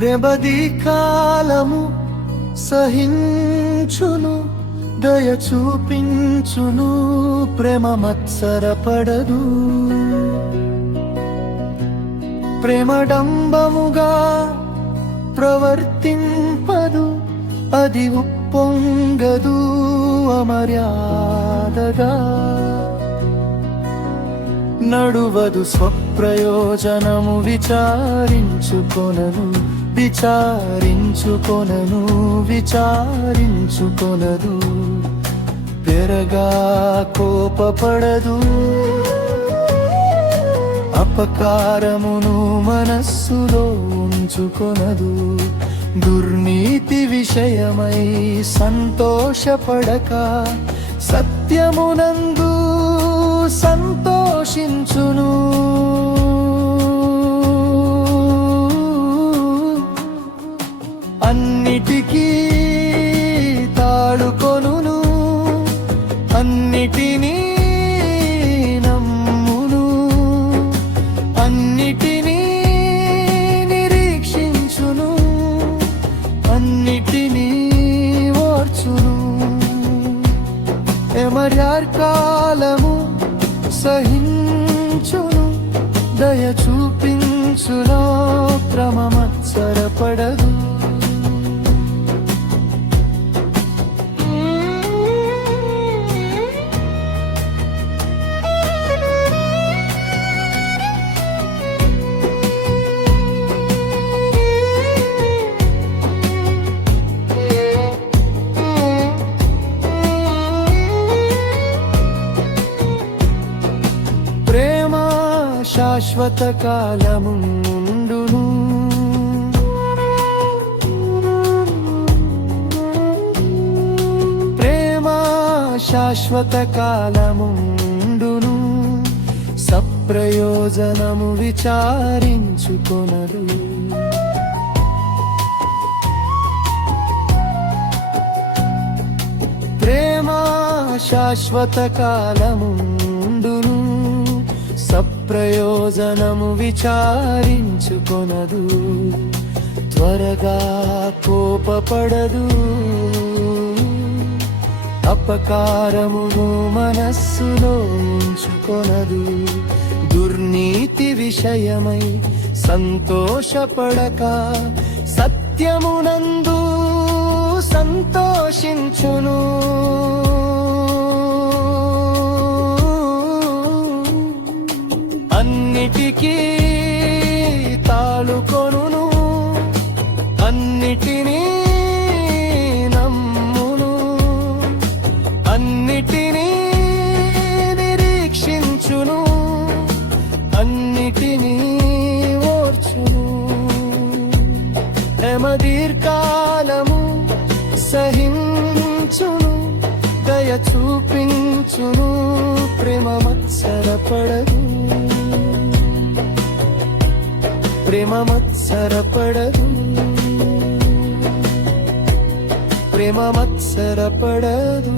ప్రేమది కాలము సహించును, దయ చూపించును, ప్రేమ మత్సరపడదు. ప్రేమడంబముగా ప్రవర్తింపదు, అది ఉప్పొంగదు అమర్యాదగా. నడువదు స్వప్రయోజనము విచారించుకొనను, విచారించుకొనను, విచారించుకొనదు. పెరగా కోపపడదు, అపకారమును మనస్సులో ఉంచుకొనదు. దుర్నీతి విషయమై సంతోషపడక సత్యమునందు సంతోషించును. అన్నిటికీ తాళుకొనును, అన్నిటినీ నమ్మును, అన్నిటినీ నిరీక్షించును, అన్నిటినీ ఓర్చును. ఎమర్యార్కాలము సహించును, దయ చూపించును, క్రమమత్సరపడదు. శాశ్వత కాలముండును, ప్రేమ శాశ్వత కాలముండును, సప్రయోజనము విచారించుకొనదు. ప్రేమ శాశ్వత కాలముండును, సప్రయోజనము విచారించుకొనదు. త్వరగా కోపపడదు, అపకారమును మనస్సులో ఉంచుకొనదు. దుర్నీతి విషయమై సంతోషపడక సత్యమునందు సంతోషించును. అన్నిటికీ తాళుకొనును, అన్నిటినీ నమ్మును, అన్నిటినీ నిరీక్షించును, అన్నిటినీ ఓర్చును. దీర్ఘకాలము సహించును, దయ చూపించును, ప్రేమ మత్సరపడదు. ప్రేమ మత్సరపడదు, ప్రేమ మత్సరపడదు.